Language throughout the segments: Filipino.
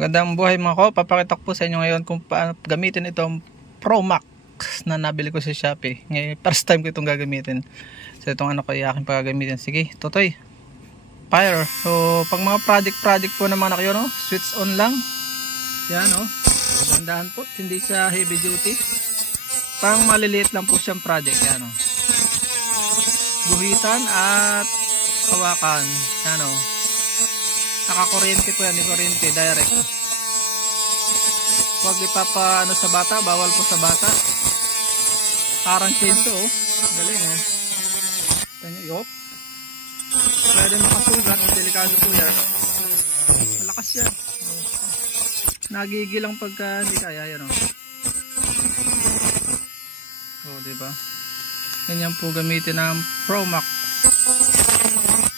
Magandang buhay mga ko. Papakita ko po sa inyo ngayon kung paano gamitin itong Pro Max na nabili ko sa Shopee. Ngayon, first time ko itong gagamitin. So itong ano ko aking pagagamitin. Sige, Totoy. Fire. So pag mga project po naman ako, no? Switch on lang. Yan, no? Gandahan po. Hindi siya heavy duty. Pang maliliit lang po siyang project. Yan, no? Guhitan at hawakan. Yan, no? Nakakuryente po yan, di kuryente, direct. Huwag ipapa ano sa bata, bawal po sa bata. Parang chainsaw, oh. Galing, oh. Tanyo, yok. Pwede makasugat, delikado po yan. Malakas yan. Nagigil lang pagka hindi kaya, yan, oh. Oh, diba? Ganyan po gamitin ng Pro Max.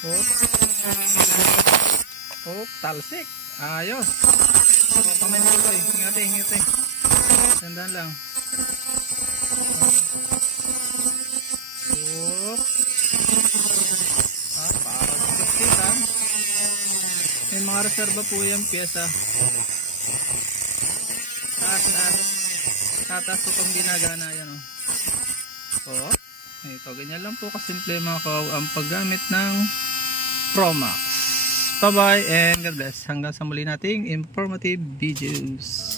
Oh. Oh, talsik. Ayos. Oh, kamay mo uloy. Ingati. Tandaan lang. Oh. Parang siksikan. May mga reserva po yung pyesa. Tatas po pang ginagana yan, oh. Oh. Ito, ganyan lang po kasimple mga kaw ang paggamit ng Pro Max. Bye-bye and God bless. Hanggang sa muli nating informative videos.